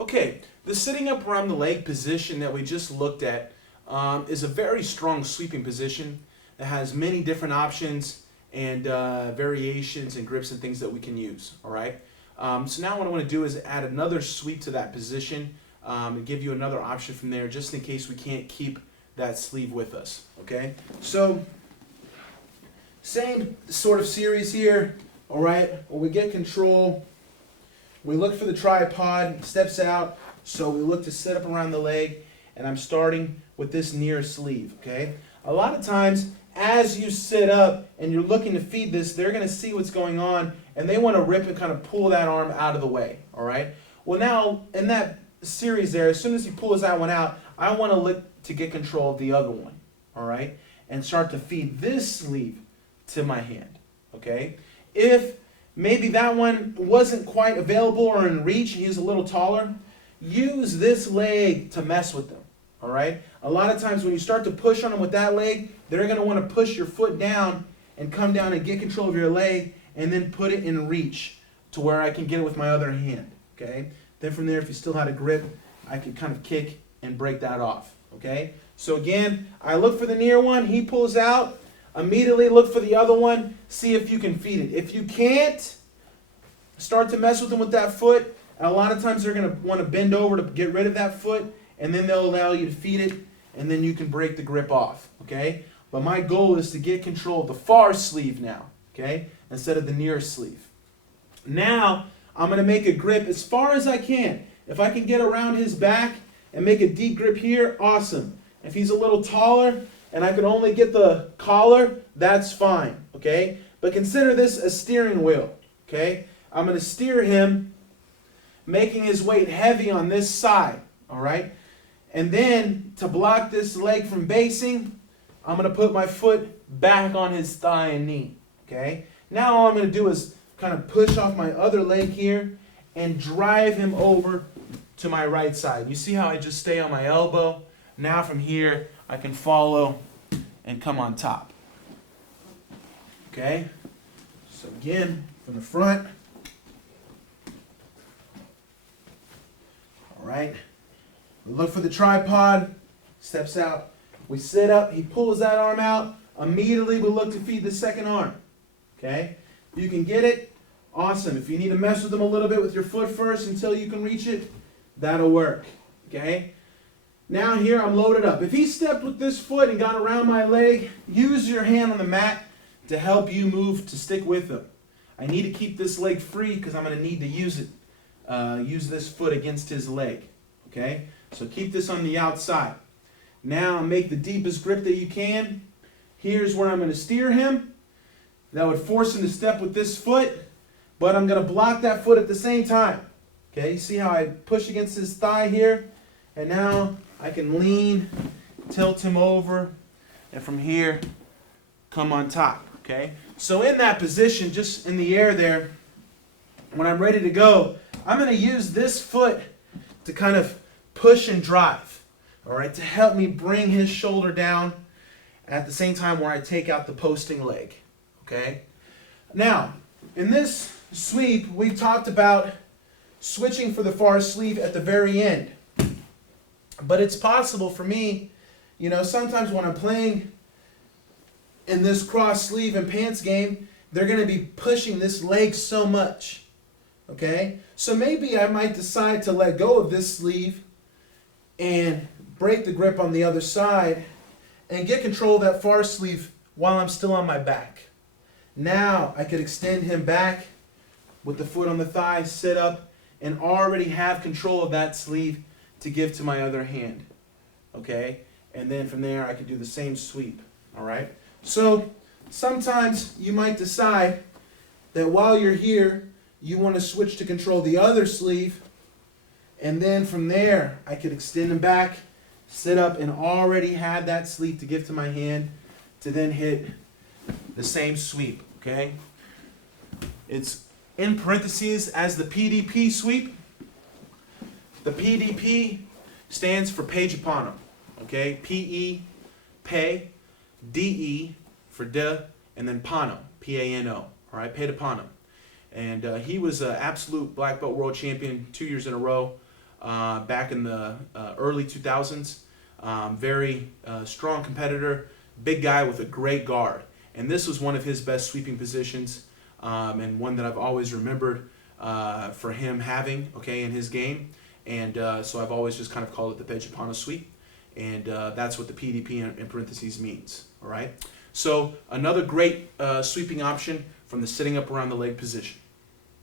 Okay, the sitting up around the leg position that we just looked at is a very strong sweeping position that has many different options and variations and grips and things that we can use, all right? So now what I want to do is add another sweep to that position and give you another option from there just in case we can't keep that sleeve with us, okay? So, same sort of series here, all right? When we get control, we look for the tripod, steps out, so we look to sit up around the leg, and I'm starting with this near sleeve, okay? A lot of times, as you sit up and you're looking to feed this, they're going to see what's going on, and they want to rip and kind of pull that arm out of the way, all right? Well, now, in that series there, as soon as he pulls that one out, I want to look to get control of the other one, all right? And start to feed this sleeve to my hand, okay? If maybe that one wasn't quite available or in reach, he's a little taller, use this leg to mess with them, all right? A lot of times when you start to push on them with that leg, they're going to want to push your foot down and come down and get control of your leg and then put it in reach to where I can get it with my other hand, okay? Then from there, if you still had a grip, I could kind of kick and break that off, okay? So again, I look for the near one, he pulls out, immediately look for the other one, see if you can feed it. If you can't, start to mess with them with that foot. And a lot of times they're going to want to bend over to get rid of that foot, and then they'll allow you to feed it, and then you can break the grip off, okay? But my goal is to get control of the far sleeve now, okay, instead of the near sleeve. Now, I'm going to make a grip as far as I can. If I can get around his back and make a deep grip here, awesome. If he's a little taller and I can only get the collar, that's fine, okay? But consider this a steering wheel, okay? I'm going to steer him, making his weight heavy on this side, all right? And then, to block this leg from basing, I'm going to put my foot back on his thigh and knee, okay? Now all I'm going to do is kind of push off my other leg here and drive him over to my right side. You see how I just stay on my elbow? Now from here, I can follow and come on top. Okay? So again, from the front. All right. We look for the tripod, steps out. We sit up, he pulls that arm out. Immediately we look to feed the second arm. Okay? If you can get it, awesome. If you need to mess with them a little bit with your foot first until you can reach it, that'll work. Okay? Now here I'm loaded up. If he stepped with this foot and got around my leg, use your hand on the mat to help you move to stick with him. I need to keep this leg free because I'm going to need to use it. Use this foot against his leg. Okay? So keep this on the outside. Now make the deepest grip that you can. Here's where I'm going to steer him. That would force him to step with this foot, but I'm going to block that foot at the same time. Okay, you see how I push against his thigh here? And now I can lean, tilt him over, and from here, come on top. Okay, so in that position, just in the air there, when I'm ready to go, I'm going to use this foot to kind of push and drive, all right, to help me bring his shoulder down at the same time where I take out the posting leg. Okay, now in this sweep, we've talked about switching for the far sleeve at the very end. But it's possible for me, you know, sometimes when I'm playing in this cross sleeve and pants game, they're going to be pushing this leg so much. Okay, so maybe I might decide to let go of this sleeve and break the grip on the other side and get control of that far sleeve while I'm still on my back. Now I could extend him back with the foot on the thigh, sit up, and already have control of that sleeve to give to my other hand. Okay? And then from there I could do the same sweep. Alright? So sometimes you might decide that while you're here, you want to switch to control the other sleeve, and then from there I could extend him back, sit up, and already have that sleeve to give to my hand to then hit the same sweep. Okay? It's in parentheses as the PDP sweep. The PDP stands for Page Pano. Okay? P-E, Pay, D-E for de, and then Pano, P-A-N-O. All right? Pay to Pano. And he was an absolute black belt world champion 2 years in a row. back in the early 2000s. Very strong competitor, big guy with a great guard. And this was one of his best sweeping positions, and one that I've always remembered for him having, okay, in his game. And so I've always just kind of called it the Pano Sweep. And that's what the PDP in parentheses means, all right? So another great sweeping option from the sitting up around the leg position.